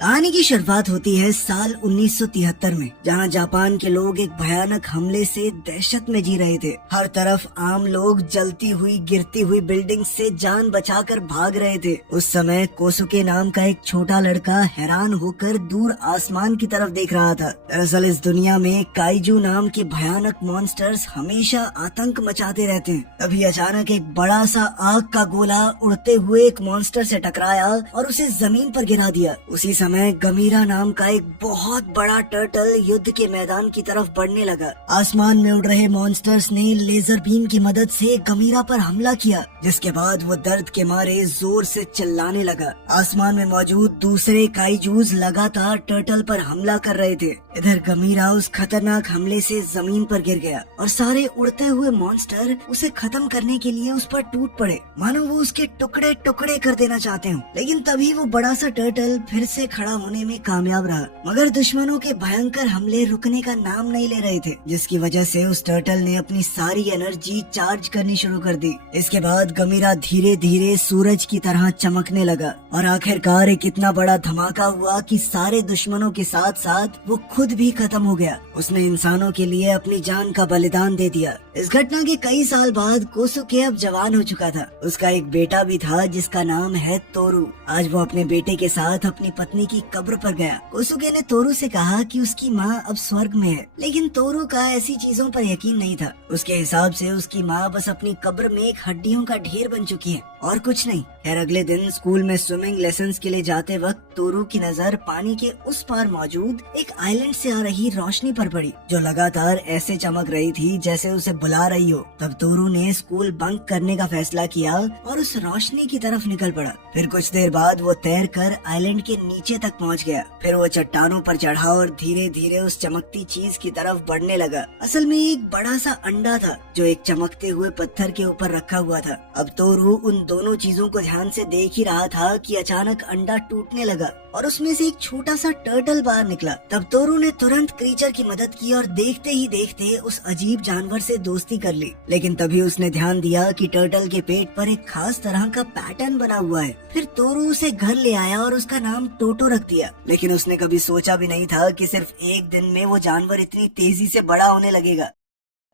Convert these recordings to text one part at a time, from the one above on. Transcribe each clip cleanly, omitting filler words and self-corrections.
कहानी की शुरुआत होती है साल 1973 में, जहां जापान के लोग एक भयानक हमले से दहशत में जी रहे थे। हर तरफ आम लोग जलती हुई गिरती हुई बिल्डिंग से जान बचाकर भाग रहे थे। उस समय कोसुके नाम का एक छोटा लड़का हैरान होकर दूर आसमान की तरफ देख रहा था। दरअसल इस दुनिया में काइजू नाम के भयानक मॉन्स्टर्स हमेशा आतंक मचाते रहते हैं। तभी अचानक एक बड़ा सा आग का गोला उड़ते हुए एक मॉन्स्टर से टकराया और उसे जमीन पर गिरा दिया। उसी समय गमीरा नाम का एक बहुत बड़ा टर्टल युद्ध के मैदान की तरफ बढ़ने लगा। आसमान में उड़ रहे मॉन्स्टर्स ने लेजर बीम की मदद से गमीरा पर हमला किया, जिसके बाद वो दर्द के मारे जोर से चिल्लाने लगा। आसमान में मौजूद दूसरे काइजूज लगातार टर्टल पर हमला कर रहे थे। इधर गमीरा उस खतरनाक हमले से जमीन पर गिर गया और सारे उड़ते हुए मॉन्स्टर उसे खत्म करने के लिए उस पर टूट पड़े, मानो वो उसके टुकड़े टुकड़े कर देना चाहते हो। लेकिन तभी वो बड़ा सा टर्टल फिर से खड़ा होने में कामयाब रहा, मगर दुश्मनों के भयंकर हमले रुकने का नाम नहीं ले रहे थे, जिसकी वजह से उस टर्टल ने अपनी सारी एनर्जी चार्ज करनी शुरू कर दी। इसके बाद गमीरा धीरे धीरे सूरज की तरह चमकने लगा और आखिरकार एक इतना बड़ा धमाका हुआ कि सारे दुश्मनों के साथ साथ वो खुद भी खत्म हो गया। उसने इंसानों के लिए अपनी जान का बलिदान दे दिया। इस घटना के कई साल बाद कोसुके अब जवान हो चुका था। उसका एक बेटा भी था जिसका नाम है तोरू। आज वो अपने बेटे के साथ अपनी पत्नी की कब्र पर गया। कोसुके ने तोरू से कहा कि उसकी माँ अब स्वर्ग में है, लेकिन तोरू का ऐसी चीजों पर यकीन नहीं था। उसके हिसाब से उसकी माँ बस अपनी कब्र में एक हड्डियों का ढेर बन चुकी है और कुछ नहीं। खैर अगले दिन स्कूल में स्विमिंग लेसन्स के लिए जाते वक्त तोरू की नजर पानी के उस पार मौजूद एक आइलैंड से आ रही रोशनी पर पड़ी, जो लगातार ऐसे चमक रही थी जैसे उसे बुला रही हो। तब तोरू ने स्कूल बंक करने का फैसला किया और उस रोशनी की तरफ निकल पड़ा। फिर कुछ देर बाद वो तैरकर आइलैंड के नीचे तक पहुंच गया। फिर वो चट्टानों पर चढ़ा और धीरे धीरे उस चमकती चीज की तरफ बढ़ने लगा। असल में एक बड़ा सा अंडा था जो एक चमकते हुए पत्थर के ऊपर रखा हुआ था। अब तोरू उन दोनों चीजों को ध्यान से देख ही रहा था कि अचानक अंडा टूटने लगा और उसमें से एक छोटा सा टर्टल बाहर निकला। तब तोरू ने तुरंत क्रीचर की मदद की और देखते ही देखते उस अजीब जानवर से दोस्ती कर ली। लेकिन तभी उसने ध्यान दिया कि टर्टल के पेट पर एक खास तरह का पैटर्न बना हुआ है। फिर तोरू उसे घर ले आया और उसका नाम टोटो रख दिया। लेकिन उसने कभी सोचा भी नहीं था कि सिर्फ एक दिन में वो जानवर इतनी तेजी से बड़ा होने लगेगा।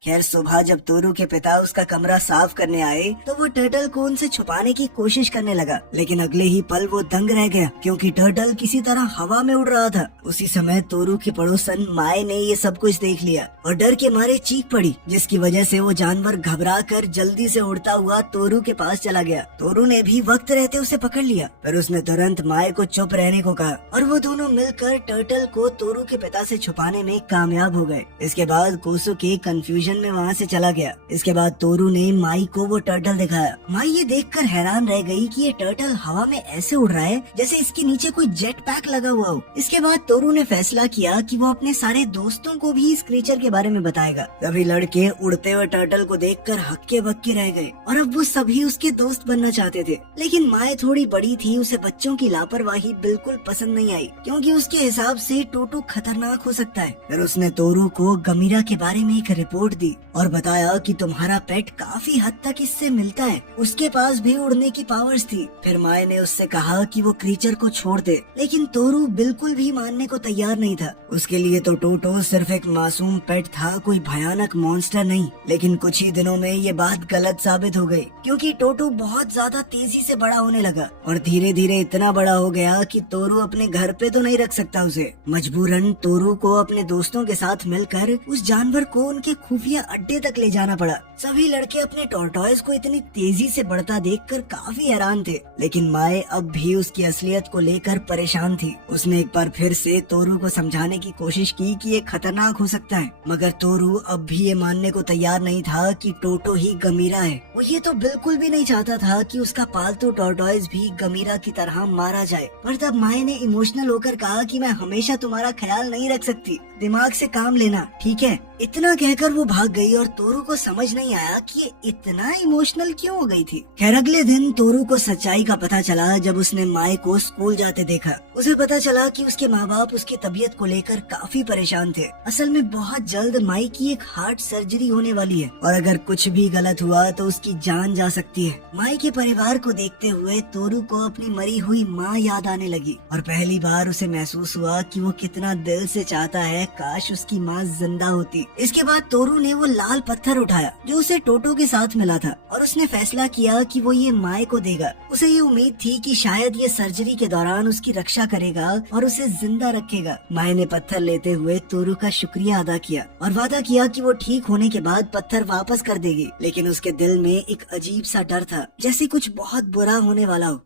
खैर सुबह जब तोरू के पिता उसका कमरा साफ करने आए तो वो टर्टल को उनसे छुपाने की कोशिश करने लगा, लेकिन अगले ही पल वो दंग रह गया क्योंकि टर्टल किसी तरह हवा में उड़ रहा था। उसी समय तोरू की पड़ोसन माए ने ये सब कुछ देख लिया और डर के मारे चीख पड़ी, जिसकी वजह से वो जानवर घबरा कर जल्दी से उड़ता हुआ तोरू के पास चला गया। तोरू ने भी वक्त रहते उसे पकड़ लिया, पर उसने तुरंत माए को चुप रहने को कहा और वो दोनों मिलकर टर्टल को तोरू के पिता से छुपाने में कामयाब हो गए। इसके बाद कोसुके कंफ्यूजन में वहाँ से चला गया। इसके बाद तोरू ने माई को वो टर्टल दिखाया। माई ये देखकर हैरान रह गई कि ये टर्टल हवा में ऐसे उड़ रहा है जैसे इसके नीचे कोई जेट पैक लगा हुआ हो। इसके बाद तोरू ने फैसला किया कि वो अपने सारे दोस्तों को भी इस क्रीचर के बारे में बताएगा। तभी लड़के उड़ते हुए टर्टल को देखकर हक्के बक्के रह गए और अब वो सभी उसके दोस्त बनना चाहते थे। लेकिन माए थोड़ी बड़ी थी, उसे बच्चों की लापरवाही बिल्कुल पसंद नहीं आई क्योंकि उसके हिसाब से टोटो खतरनाक हो सकता है। फिर उसने तोरू को गमीरा के बारे में एक रिपोर्ट दी और बताया कि तुम्हारा पेट काफी हद तक इससे मिलता है, उसके पास भी उड़ने की पावर्स थी। फिर माए ने उससे कहा कि वो क्रीचर को छोड़ दे, लेकिन तोरू बिल्कुल भी मानने को तैयार नहीं था। उसके लिए तो टोटो सिर्फ एक मासूम पेट था, कोई भयानक मॉन्स्टर नहीं। लेकिन कुछ ही दिनों में ये बात गलत साबित हो गई क्योंकि टोटो बहुत ज्यादा तेजी से बड़ा होने लगा और धीरे धीरे इतना बड़ा हो गया कि तोरू अपने घर पे तो नहीं रख सकता उसे। मजबूरन तोरू को अपने दोस्तों के साथ मिलकर उस जानवर को उनके खुफिया अड्डे तक ले जाना पड़ा। सभी लड़के अपने टॉर्टॉइस को इतनी तेजी से बढ़ता देखकर काफी हैरान थे, लेकिन माए अब भी उसकी असलियत को लेकर परेशान थी। उसने एक बार फिर से तोरू को समझाने की कोशिश की कि ये खतरनाक हो सकता है, मगर तोरू अब भी ये मानने को तैयार नहीं था कि टोटो ही गमीरा है। वो ये तो बिल्कुल भी नहीं चाहता था कि उसका पालतू टॉर्टॉइस भी गमीरा की तरह मारा जाए। पर तब माए ने इमोशनल होकर कहा कि मैं हमेशा तुम्हारा ख्याल नहीं रख सकती, दिमाग से काम लेना, ठीक है। इतना कहकर वो भाग गई और तोरू को समझ नहीं आया कि ये इतना इमोशनल क्यों हो गई थी। खैर अगले दिन तोरू को सच्चाई का पता चला जब उसने माई को स्कूल जाते देखा। उसे पता चला कि उसके माँ बाप उसकी तबीयत को लेकर काफी परेशान थे। असल में बहुत जल्द माई की एक हार्ट सर्जरी होने वाली है और अगर कुछ भी गलत हुआ तो उसकी जान जा सकती है। माई के परिवार को देखते हुए तोरू को अपनी मरी हुई माँ याद आने लगी और पहली बार उसे महसूस हुआ कि वो कितना दिल से चाहता है काश उसकी माँ जिंदा होती। इसके बाद तोरू ने वो लाल पत्थर उठाया जो उसे टोटो के साथ मिला था और उसने फैसला किया कि वो ये माई को देगा। उसे ये उम्मीद थी कि शायद ये सर्जरी के दौरान उसकी रक्षा करेगा और उसे जिंदा रखेगा। माई ने पत्थर लेते हुए तोरू का शुक्रिया अदा किया और वादा किया कि वो ठीक होने के बाद पत्थर वापस कर देगी। लेकिन उसके दिल में एक अजीब सा डर था, जैसे कुछ बहुत बुरा होने वाला हो।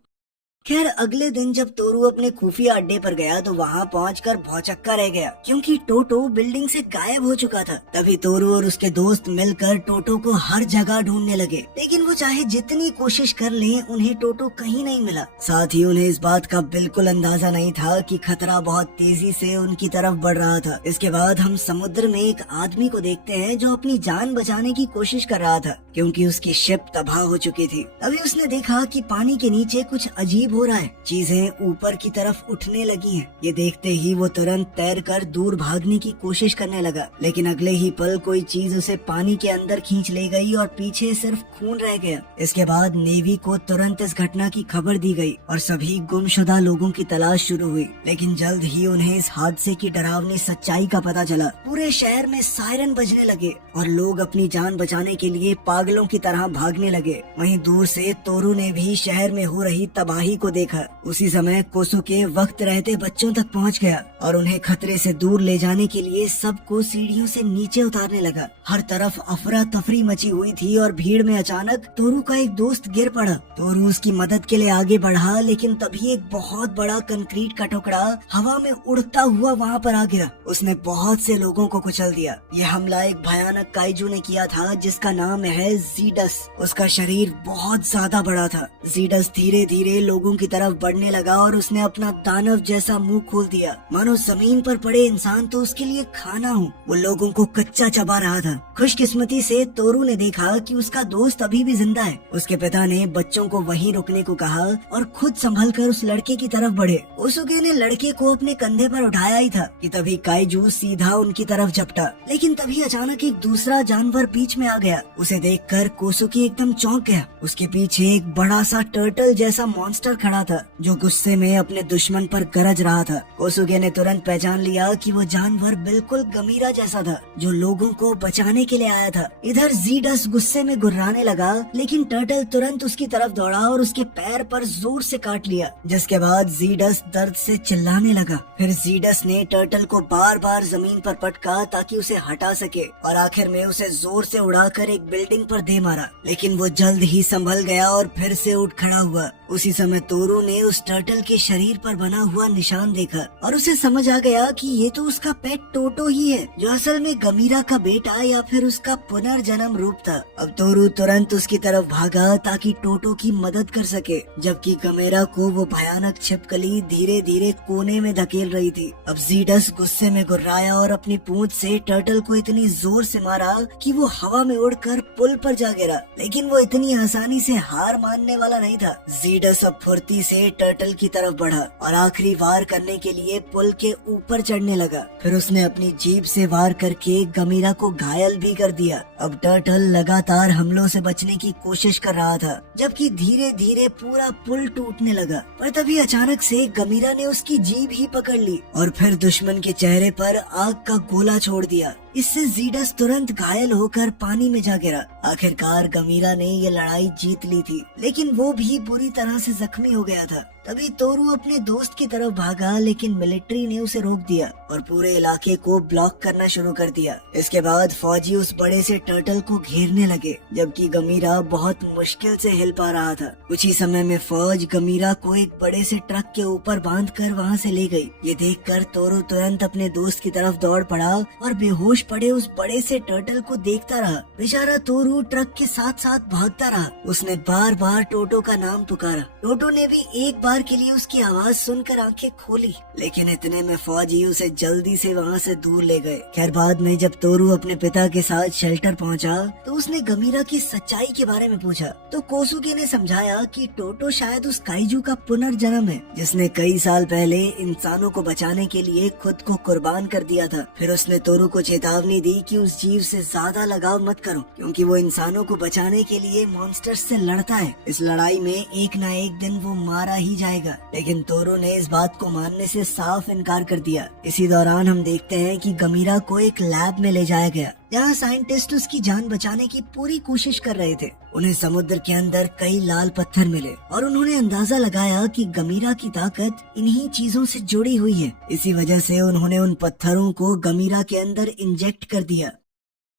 खैर अगले दिन जब तोरू अपने खुफिया अड्डे पर गया तो वहाँ पहुंचकर भौचक्का रह गया क्योंकि टोटो बिल्डिंग से गायब हो चुका था। तभी तोरू और उसके दोस्त मिलकर टोटो को हर जगह ढूंढने लगे, लेकिन वो चाहे जितनी कोशिश कर लें उन्हें टोटो कहीं नहीं मिला। साथ ही उन्हें इस बात का बिल्कुल अंदाजा नहीं था कि खतरा बहुत तेजी से उनकी तरफ बढ़ रहा था। इसके बाद हम समुद्र में एक आदमी को देखते हैं जो अपनी जान बचाने की कोशिश कर रहा था क्योंकि उसकी शिप तबाह हो चुकी थी। तभी उसने देखा कि पानी के नीचे कुछ अजीब हो रहा है, चीजें ऊपर की तरफ उठने लगी हैं। ये देखते ही वो तुरंत तैरकर दूर भागने की कोशिश करने लगा, लेकिन अगले ही पल कोई चीज उसे पानी के अंदर खींच ले गई और पीछे सिर्फ खून रह गया। इसके बाद नेवी को तुरंत इस घटना की खबर दी गई और सभी गुमशुदा लोगों की तलाश शुरू हुई। लेकिन जल्द ही उन्हें इस हादसे की डरावनी सच्चाई का पता चला। पूरे शहर में सायरन बजने लगे और लोग अपनी जान बचाने के लिए पागलों की तरह भागने लगे। वहीं दूर से तोरू ने भी शहर में हो रही तबाही को देखा। उसी समय कोसुके वक्त रहते बच्चों तक पहुंच गया और उन्हें खतरे से दूर ले जाने के लिए सबको सीढ़ियों से नीचे उतारने लगा। हर तरफ अफरा तफरी मची हुई थी और भीड़ में अचानक तोरू का एक दोस्त गिर पड़ा। तोरू उसकी मदद के लिए आगे बढ़ा, लेकिन तभी एक बहुत बड़ा कंक्रीट का टुकड़ा हवा में उड़ता हुआ वहाँ पर आ गया। उसने बहुत से लोगों को कुचल दिया। ये हमला एक भयानक काइजू ने किया था जिसका नाम है जीडस। उसका शरीर बहुत ज्यादा बड़ा था। जीडस धीरे धीरे लोगों की तरफ बढ़ने लगा और उसने अपना दानव जैसा मुंह खोल दिया, मानो जमीन पर पड़े इंसान तो उसके लिए खाना हो। वो लोगों को कच्चा चबा रहा था। खुशकिस्मती से तोरू ने देखा कि उसका दोस्त अभी भी जिंदा है। उसके पिता ने बच्चों को वहीं रुकने को कहा और खुद संभल कर उस लड़के की तरफ बढ़े। ओसुके ने लड़के को अपने कंधे पर उठाया ही था कि तभी काइजू सीधा उनकी तरफ झपटा। लेकिन तभी अचानक एक दूसरा जानवर बीच में आ गया। उसे देखकर कोसुके एकदम चौंक गया। उसके पीछे एक बड़ा सा टर्टल जैसा मॉन्स्टर खड़ा था जो गुस्से में अपने दुश्मन पर गरज रहा था। कोसुके ने तुरंत पहचान लिया कि वो जानवर बिल्कुल गमीरा जैसा था जो लोगों को बचाने के लिए आया था। इधर जीडस गुस्से में गुर्राने लगा, लेकिन टर्टल तुरंत उसकी तरफ दौड़ा और उसके पैर पर जोर से काट लिया, जिसके बाद जीडस दर्द से चिल्लाने लगा। फिर जीडस ने टर्टल को बार बार जमीन पर पटका ताकि उसे हटा सके और आखिर में उसे जोर से उड़ाकर एक बिल्डिंग पर दे मारा। लेकिन वो जल्द ही संभल गया और फिर से उठ खड़ा हुआ। उसी समय तोरू ने उस टर्टल के शरीर पर बना हुआ निशान देखा और उसे समझ आ गया कि ये तो उसका पेट टोटो ही है, जो असल में गमीरा का बेटा या फिर उसका पुनर्जन्म रूप था। अब तोरू तुरंत उसकी तरफ भागा ताकि टोटो की मदद कर सके, जबकि गमीरा को वो भयानक छिपकली धीरे धीरे कोने में धकेल रही थी। अब जीडस गुस्से में गुर्राया और अपनी पूंछ से टर्टल को इतनी जोर से मारा कि वो हवा में उड़कर पुल पर जा गिरा। लेकिन वो इतनी आसानी से हार मानने वाला नहीं था। जीडस अब फुर्ती से टर्टल की तरफ बढ़ा और आखिरी वार करने के लिए पुल के ऊपर चढ़ने लगा। फिर उसने अपनी जीभ से वार करके गमीरा को घायल भी कर दिया। अब टर्टल लगातार हमलों से बचने की कोशिश कर रहा था, जबकि धीरे धीरे पूरा पुल टूटने लगा। पर तभी अचानक से गमीरा ने उसकी जीभ ही पकड़ ली और फिर दुश्मन के चेहरे पर आग का गोला छोड़ दिया। इससे जीडस तुरंत घायल होकर पानी में जा गिरा। आखिरकार गमीरा ने ये लड़ाई जीत ली थी, लेकिन वो भी बुरी तरह से जख्मी हो गया था। तभी तोरू अपने दोस्त की तरफ भागा, लेकिन मिलिट्री ने उसे रोक दिया और पूरे इलाके को ब्लॉक करना शुरू कर दिया। इसके बाद फौजी उस बड़े से टर्टल को घेरने लगे, जबकि गमीरा बहुत मुश्किल से हिल पा रहा था। कुछ ही समय में फौज गमीरा को एक बड़े से ट्रक के ऊपर बांधकर वहां से ले गई। ये देखकर तोरू तुरंत अपने दोस्त की तरफ दौड़ पड़ा और बेहोश पड़े उस बड़े से टर्टल को देखता रहा। बेचारा तोरू ट्रक के साथ साथ भागता रहा। उसने बार बार टोटो का नाम पुकारा। टोटो ने भी एक बार बार के लिए उसकी आवाज सुनकर आंखें खोली, लेकिन इतने में फौजी उसे जल्दी से वहाँ से दूर ले गए। खैर बाद में जब तोरू अपने पिता के साथ शेल्टर पहुँचा तो उसने गमीरा की सच्चाई के बारे में पूछा तो कोसुके ने समझाया कि टोटो शायद उस काइजू का पुनर्जन्म है जिसने कई साल पहले इंसानों को बचाने के लिए खुद को कुर्बान कर दिया था। फिर उसने तोरू को चेतावनी दी कि उस जीव से ज्यादा लगाव मत करो क्योंकि वो इंसानों को बचाने के लिए मॉन्स्टर्स से लड़ता है। इस लड़ाई में एक न एक दिन वो मारा ही जाएगा। लेकिन तोरू ने इस बात को मानने से साफ इनकार कर दिया। इसी दौरान हम देखते हैं कि गमीरा को एक लैब में ले जाया गया जहाँ साइंटिस्ट उसकी जान बचाने की पूरी कोशिश कर रहे थे। उन्हें समुद्र के अंदर कई लाल पत्थर मिले और उन्होंने अंदाजा लगाया कि गमीरा की ताकत इन्हीं चीजों से जुड़ी हुई है। इसी वजह से उन्होंने उन पत्थरों को गमीरा के अंदर इंजेक्ट कर दिया।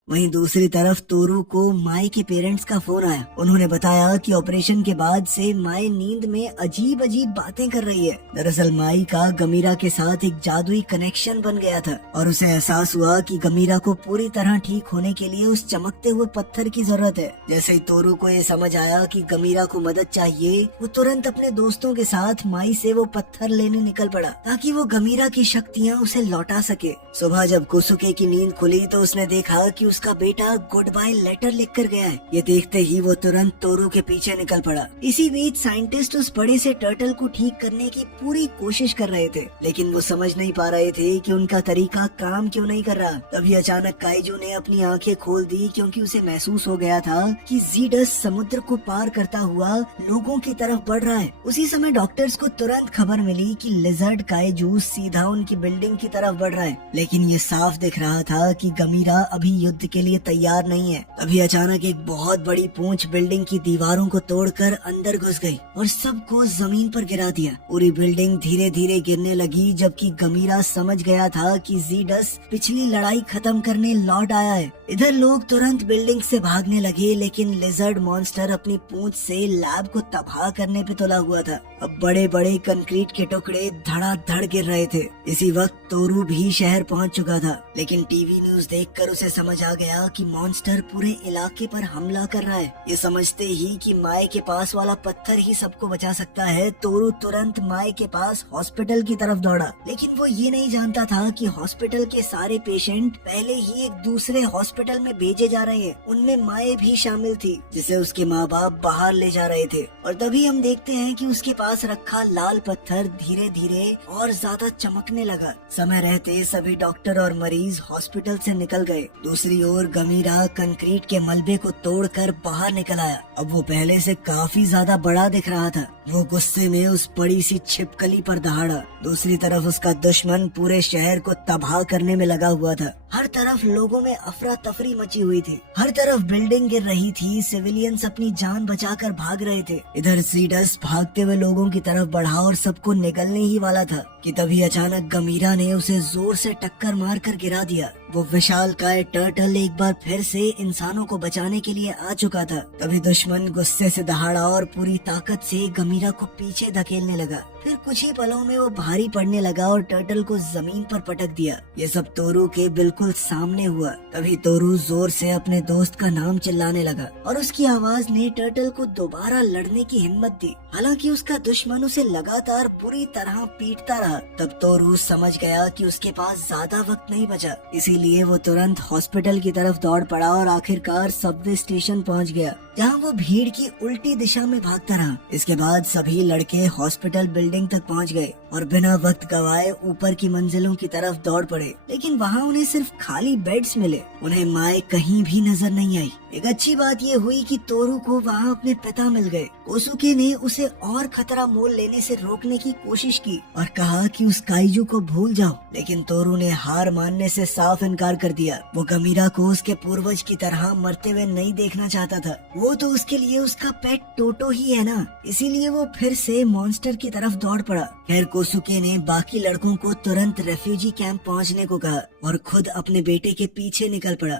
वहीं दूसरी तरफ तोरू को माई के पेरेंट्स का फोन आया। उन्होंने बताया कि ऑपरेशन के बाद से माई नींद में अजीब अजीब बातें कर रही है। दरअसल माई का गमीरा के साथ एक जादुई कनेक्शन बन गया था और उसे एहसास हुआ कि गमीरा को पूरी तरह ठीक होने के लिए उस चमकते हुए पत्थर की जरूरत है। जैसे ही तोरू को ये समझ आया कि गमीरा को मदद चाहिए, वो तुरंत अपने दोस्तों के साथ माई से वो पत्थर लेने निकल पड़ा ताकि वो गमीरा की शक्तियाँ उसे लौटा सके। सुबह जब कोसुके की नींद खुली तो उसने देखा कि उसका बेटा गुड बाय लेटर लिख कर गया है। ये देखते ही वो तुरंत तोरू के पीछे निकल पड़ा। इसी बीच साइंटिस्ट उस बड़े से टर्टल को ठीक करने की पूरी कोशिश कर रहे थे, लेकिन वो समझ नहीं पा रहे थे कि उनका तरीका काम क्यों नहीं कर रहा। तभी अचानक काइजू ने अपनी आंखें खोल दी क्योंकि उसे महसूस हो गया था कि ज़ीडस समुद्र को पार करता हुआ लोगों की तरफ बढ़ रहा है। उसी समय डॉक्टर्स को तुरंत खबर मिली कि लिजर्ड काइजू सीधा उनकी बिल्डिंग की तरफ बढ़ रहा है, लेकिन ये साफ दिख रहा था कि गमीरा अभी युद्ध के लिए तैयार नहीं है। तभी अचानक एक बहुत बड़ी पूंछ बिल्डिंग की दीवारों को तोड़कर अंदर घुस गई और सबको जमीन पर गिरा दिया। पूरी बिल्डिंग धीरे धीरे गिरने लगी, जबकि गमीरा समझ गया था कि ज़ीडस पिछली लड़ाई खत्म करने लौट आया है। इधर लोग तुरंत बिल्डिंग से भागने लगे, लेकिन लिजर्ड मॉन्स्टर अपनी पूंछ से लैब को तबाह करने पे तुला हुआ था। अब बड़े बड़े कंक्रीट के टुकड़े धड़ाधड़ गिर रहे थे। इसी वक्त तोरू भी शहर पहुंच चुका था, लेकिन टीवी न्यूज देखकर उसे समझ आ गया कि मॉन्स्टर पूरे इलाके पर हमला कर रहा है। ये समझते ही कि माए के पास वाला पत्थर ही सबको बचा सकता है, तोरू तुरंत माए के पास हॉस्पिटल की तरफ दौड़ा। लेकिन वो ये नहीं जानता था कि हॉस्पिटल के सारे पेशेंट पहले ही एक दूसरे हॉस्पिटल में भेजे जा रहे हैं। उनमें माए भी शामिल थी, जिसे उसके माँ बाप बाहर ले जा रहे थे। और तभी हम देखते हैं कि उसके पास रखा लाल पत्थर धीरे धीरे और ज्यादा चमकने लगा। समय रहते सभी डॉक्टर और मरीज हॉस्पिटल से निकल गए। दूसरी ओर गमीरा कंक्रीट के मलबे को तोड़कर बाहर निकल आया। अब वो पहले से काफी ज्यादा बड़ा दिख रहा था। वो गुस्से में उस बड़ी सी छिपकली पर दहाड़ा। दूसरी तरफ उसका दुश्मन पूरे शहर को तबाह करने में लगा हुआ था। हर तरफ लोगों में अफरा तफरी मची हुई थी। हर तरफ बिल्डिंग गिर रही थी। सिविलियंस अपनी जान बचाकर भाग रहे थे। इधर ज़ीडस भागते हुए लोगों की तरफ बढ़ा और सबको निगलने ही वाला था कि तभी अचानक गमीरा ने उसे जोर से टक्कर मारकर गिरा दिया। वो विशालकाय टर्टल एक बार फिर से इंसानों को बचाने के लिए आ चुका था। तभी दुश्मन गुस्से से दहाड़ा और पूरी ताकत से गमीरा को पीछे धकेलने लगा। फिर कुछ ही पलों में वो भारी पड़ने लगा और टर्टल को जमीन पर पटक दिया। ये सब तोरू के बिल्कुल सामने हुआ। तभी तोरू जोर से अपने दोस्त का नाम चिल्लाने लगा और उसकी आवाज ने टर्टल को दोबारा लड़ने की हिम्मत दी। हालांकि उसका दुश्मन उसे लगातार बुरी तरह पीटता रहा। तब तोरू समझ गया कि उसके पास ज्यादा वक्त नहीं बचा, इसीलिए वो तुरंत हॉस्पिटल की तरफ दौड़ पड़ा और आखिरकार सबवे स्टेशन पहुंच गया, जहां वो भीड़ की उल्टी दिशा में भागता रहा। इसके बाद सभी लड़के हॉस्पिटल बिल्डिंग तक पहुंच गए और बिना वक्त गवाए ऊपर की मंजिलों की तरफ दौड़ पड़े। लेकिन वहां उन्हें सिर्फ खाली बेड्स मिले। उन्हें माए कहीं भी नजर नहीं आई। एक अच्छी बात ये हुई कि तोरू को वहाँ अपने पिता मिल गए। कोसुके ने उसे और खतरा मोल लेने से रोकने की कोशिश की और कहा कि उस काइजू को भूल जाओ, लेकिन तोरू ने हार मानने से साफ इनकार कर दिया। वो गमीरा को उसके पूर्वज की तरह मरते हुए नहीं देखना चाहता था। वो तो उसके लिए उसका पेट टोटो ही है ना, इसीलिए वो फिर से मॉन्स्टर की तरफ दौड़ पड़ा। खैर कोसुके ने बाकी लड़कों को तुरंत रेफ्यूजी कैंप पहुंचने को कहा और खुद अपने बेटे के पीछे निकल पड़ा।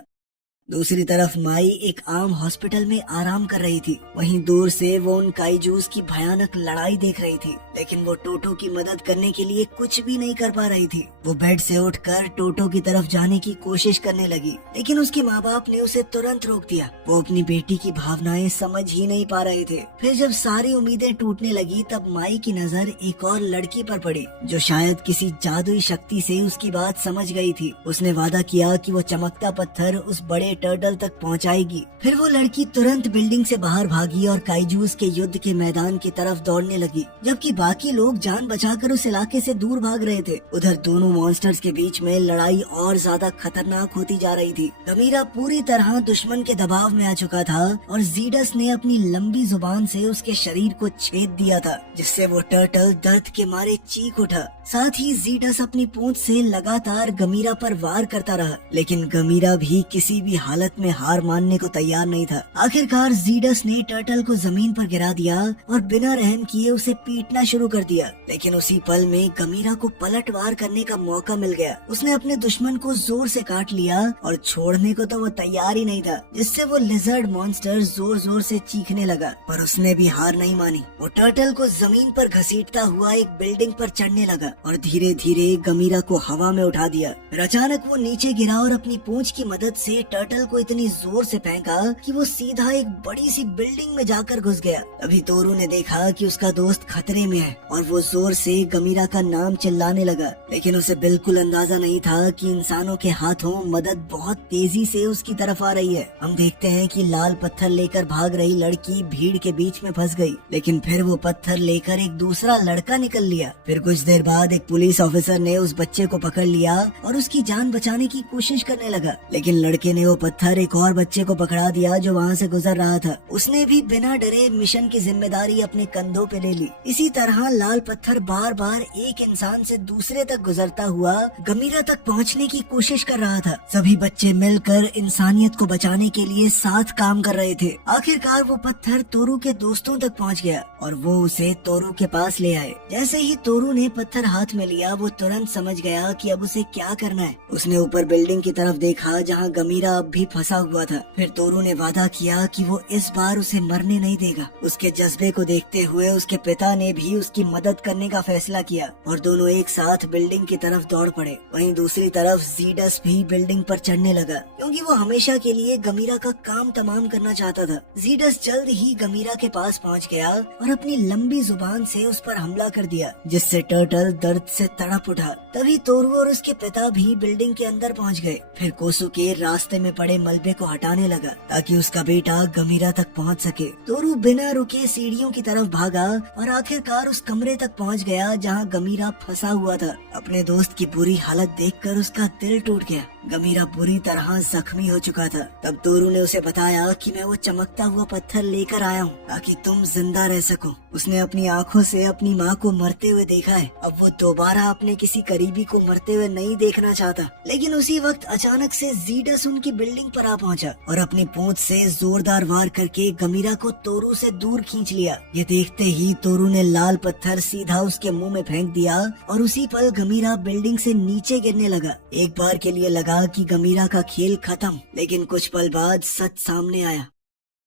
दूसरी तरफ माई एक आम हॉस्पिटल में आराम कर रही थी। वहीं दूर से वो उन काइजूस की भयानक लड़ाई देख रही थी, लेकिन वो टोटो की मदद करने के लिए कुछ भी नहीं कर पा रही थी। वो बेड से उठकर टोटो की तरफ जाने की कोशिश करने लगी, लेकिन उसके माँ बाप ने उसे तुरंत रोक दिया। वो अपनी बेटी की भावनाएं समझ ही नहीं पा रहे थे। फिर जब सारी उम्मीदें टूटने लगी, तब माई की नजर एक और लड़की पर पड़ी, जो शायद किसी जादुई शक्ति से उसकी बात समझ गई थी। उसने वादा किया कि वो चमकता पत्थर उस बड़े टर्टल तक पहुंचाएगी। फिर वो लड़की तुरंत बिल्डिंग से बाहर भागी और काइजूस के युद्ध के मैदान की तरफ दौड़ने लगी, जबकि बाकी लोग जान बचाकर उस इलाके से दूर भाग रहे थे। उधर दोनों मॉन्स्टर्स के बीच में लड़ाई और ज्यादा खतरनाक होती जा रही थी। गमीरा पूरी तरह दुश्मन के दबाव में आ चुका था और जीडस ने अपनी लंबी जुबान से उसके शरीर को छेद दिया था, जिससे वो टर्टल दर्द के मारे चीख उठा। साथ ही जीडस अपनी पूंछ से लगातार गमीरा पर वार करता रहा, लेकिन गमीरा भी किसी भी हालत में हार मानने को तैयार नहीं था। आखिरकार जीडस ने टर्टल को जमीन पर गिरा दिया और बिना रहम किए उसे पीटना शुरू कर दिया। लेकिन उसी पल में गमीरा को पलटवार करने का मौका मिल गया। उसने अपने दुश्मन को जोर से काट लिया और छोड़ने को तो वो तैयार ही नहीं था, जिससे वो लिजर्ड मॉन्स्टर जोर जोर से चीखने लगा। पर उसने भी हार नहीं मानी। वो टर्टल को जमीन पर घसीटता हुआ एक बिल्डिंग पर चढ़ने लगा और धीरे धीरे गमीरा को हवा में उठा दिया। फिर अचानक वो नीचे गिरा और अपनी पूंछ की मदद से टर्टल को इतनी जोर से फेंका कि वो सीधा एक बड़ी सी बिल्डिंग में जाकर घुस गया। तभी तोरू ने देखा कि उसका दोस्त खतरे में है और वो जोर से गमीरा का नाम चिल्लाने लगा, लेकिन उसे बिल्कुल अंदाजा नहीं था कि इंसानों के हाथों मदद बहुत तेजी से उसकी तरफ आ रही है। हम देखते हैं कि लाल पत्थर लेकर भाग रही लड़की भीड़ के बीच में फंस गई, लेकिन फिर वो पत्थर लेकर एक दूसरा लड़का निकल लिया। फिर कुछ देर बाद एक पुलिस ऑफिसर ने उस बच्चे को पकड़ लिया और उसकी जान बचाने की कोशिश करने लगा, लेकिन लड़के ने वो पत्थर एक और बच्चे को पकड़ा दिया जो वहाँ से गुजर रहा था। उसने भी बिना डरे मिशन की जिम्मेदारी अपने कंधों पे ले ली। इसी तरह लाल पत्थर बार बार एक इंसान से दूसरे तक गुजरता हुआ गमीरा तक पहुँचने की कोशिश कर रहा था। सभी बच्चे मिलकर इंसानियत को बचाने के लिए साथ काम कर रहे थे। आखिरकार वो पत्थर तोरू के दोस्तों तक पहुँच गया और वो उसे तोरू के पास ले आए। जैसे ही तोरू ने पत्थर हाथ में लिया, वो तुरंत समझ गया कि अब उसे क्या करना है। उसने ऊपर बिल्डिंग की तरफ देखा जहाँ गमीरा अब भी फंसा हुआ था। फिर तोरू ने वादा किया कि वो इस बार उसे मरने नहीं देगा। उसके जज्बे को देखते हुए उसके पिता ने भी उसकी मदद करने का फैसला किया और दोनों एक साथ बिल्डिंग की तरफ दौड़ पड़े। वहीं दूसरी तरफ जीडस भी बिल्डिंग पर चढ़ने लगा, क्योंकि वो हमेशा के लिए गमीरा का काम तमाम करना चाहता था। जीडस जल्द ही गमीरा के पास पहुंच गया और अपनी लंबी जुबान से उस पर हमला कर दिया, जिससे टर्टल दर्द से तड़प उठा। तभी तोरू और उसके पिता भी बिल्डिंग के अंदर पहुंच गए। फिर कोसु के रास्ते में पड़े मलबे को हटाने लगा ताकि उसका बेटा गमीरा तक पहुंच सके। तोरू बिना रुके सीढ़ियों की तरफ भागा और आखिरकार उस कमरे तक पहुंच गया जहां गमीरा फंसा हुआ था। अपने दोस्त की बुरी हालत देखकर उसका दिल टूट गया। गमीरा बुरी तरह जख्मी हो चुका था। तब तोरू ने उसे बताया कि मैं वो चमकता हुआ पत्थर लेकर आया हूँ ताकि तुम जिंदा रह सको। उसने अपनी आंखों से अपनी माँ को मरते हुए देखा है। अब वो दोबारा अपने किसी करीबी को मरते हुए नहीं देखना चाहता। लेकिन उसी वक्त अचानक से जीडस उनकी बिल्डिंग पर आ पहुंचा और अपनी पूंछ से जोरदार वार करके गमीरा को तोरू से दूर खींच लिया। ये देखते ही तोरू ने लाल पत्थर सीधा उसके मुंह में फेंक दिया और उसी पल गमीरा बिल्डिंग से नीचे गिरने लगा। एक बार के लिए लगा कि गमीरा का खेल खत्म, लेकिन कुछ पल बाद सच सामने आया।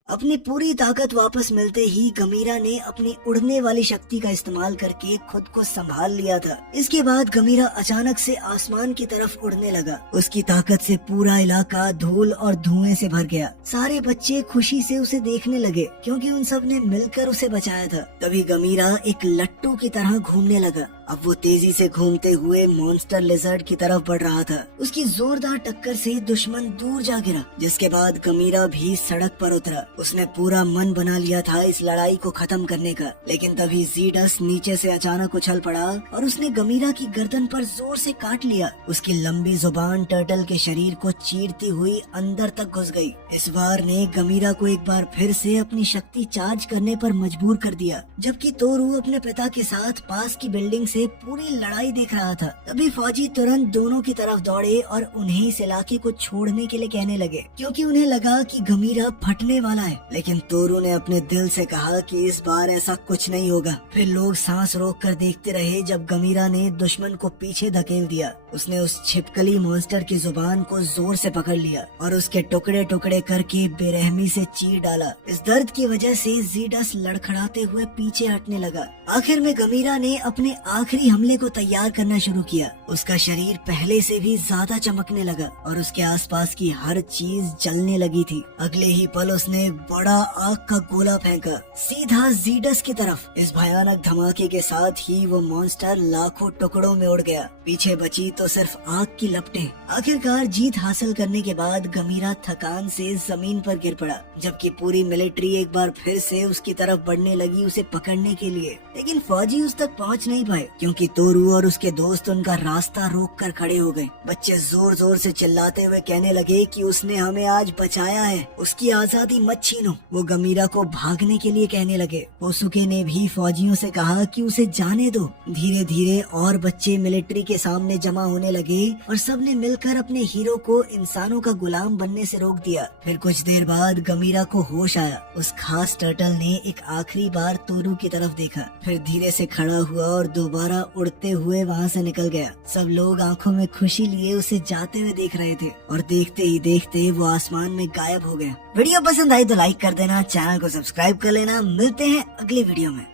अपनी पूरी ताकत वापस मिलते ही गमीरा ने अपनी उड़ने वाली शक्ति का इस्तेमाल करके खुद को संभाल लिया था। इसके बाद गमीरा अचानक से आसमान की तरफ उड़ने लगा। उसकी ताकत से पूरा इलाका धूल और धुएं से भर गया। सारे बच्चे खुशी से उसे देखने लगे क्योंकि उन सब ने मिलकर उसे बचाया था। तभी गमीरा एक लट्टू की तरह घूमने लगा। अब वो तेजी से घूमते हुए मॉन्स्टर लिजर्ड की तरफ बढ़ रहा था। उसकी जोरदार टक्कर से दुश्मन दूर जा गिरा, जिसके बाद गमीरा भी सड़क पर उतरा। उसने पूरा मन बना लिया था इस लड़ाई को खत्म करने का, लेकिन तभी जीडस नीचे से अचानक उछल पड़ा और उसने गमीरा की गर्दन पर जोर से काट लिया। उसकी लंबी जुबान टर्टल के शरीर को चीरती हुई अंदर तक घुस गई। इस वार ने गमीरा को एक बार फिर से अपनी शक्ति चार्ज करने पर मजबूर कर दिया, जबकि तोरू अपने पिता के साथ पास की बिल्डिंग से पूरी लड़ाई देख रहा था। तभी फौजी तुरंत दोनों की तरफ दौड़े और उन्हें इस इलाके को छोड़ने के लिए कहने लगे, क्योंकि उन्हें लगा कि गमीरा फटने वाला रहा है। लेकिन तोरू ने अपने दिल से कहा कि इस बार ऐसा कुछ नहीं होगा। फिर लोग सांस रोक कर देखते रहे जब गमीरा ने दुश्मन को पीछे धकेल दिया। उसने उस छिपकली मॉन्स्टर की जुबान को जोर से पकड़ लिया और उसके टुकड़े टुकड़े करके बेरहमी से चीर डाला। इस दर्द की वजह से जीडस लड़खड़ाते हुए पीछे हटने लगा। आखिर में गमीरा ने अपने आखिरी हमले को तैयार करना शुरू किया। उसका शरीर पहले से भी ज्यादा चमकने लगा और उसके आसपास की हर चीज जलने लगी थी। अगले ही पल उसने बड़ा आग का गोला फेंका सीधा जीडस की तरफ। इस भयानक धमाके के साथ ही वो मॉन्स्टर लाखों टुकड़ों में उड़ गया। पीछे बची तो सिर्फ आग की लपटें। आखिरकार जीत हासिल करने के बाद गमीरा थकान से जमीन पर गिर पड़ा, जबकि पूरी मिलिट्री एक बार फिर से उसकी तरफ बढ़ने लगी उसे पकड़ने के लिए। लेकिन फौजी उस तक पहुंच नहीं पाए क्योंकि तोरू और उसके दोस्त उनका रास्ता रोक कर खड़े हो गए। बच्चे जोर जोर से चिल्लाते हुए कहने लगे कि उसने हमें आज बचाया है, उसकी आजादी मत छीनो। वो गमीरा को भागने के लिए कहने लगे। कोसुके ने भी फौजियों से कहा कि उसे जाने दो। धीरे धीरे और बच्चे मिलिट्री के सामने जमा होने लगे और सबने मिलकर अपने हीरो को इंसानों का गुलाम बनने से रोक दिया। फिर कुछ देर बाद गमीरा को होश आया। उस खास टर्टल ने एक आखिरी बार तोरू की तरफ देखा, फिर धीरे से खड़ा हुआ और दोबारा उड़ते हुए वहाँ से निकल गया। सब लोग आंखों में खुशी लिए उसे जाते हुए देख रहे थे और देखते ही देखते वो आसमान में गायब हो गया। वीडियो पसंद आई तो लाइक कर देना, चैनल को सब्सक्राइब कर लेना। मिलते हैं अगली वीडियो में।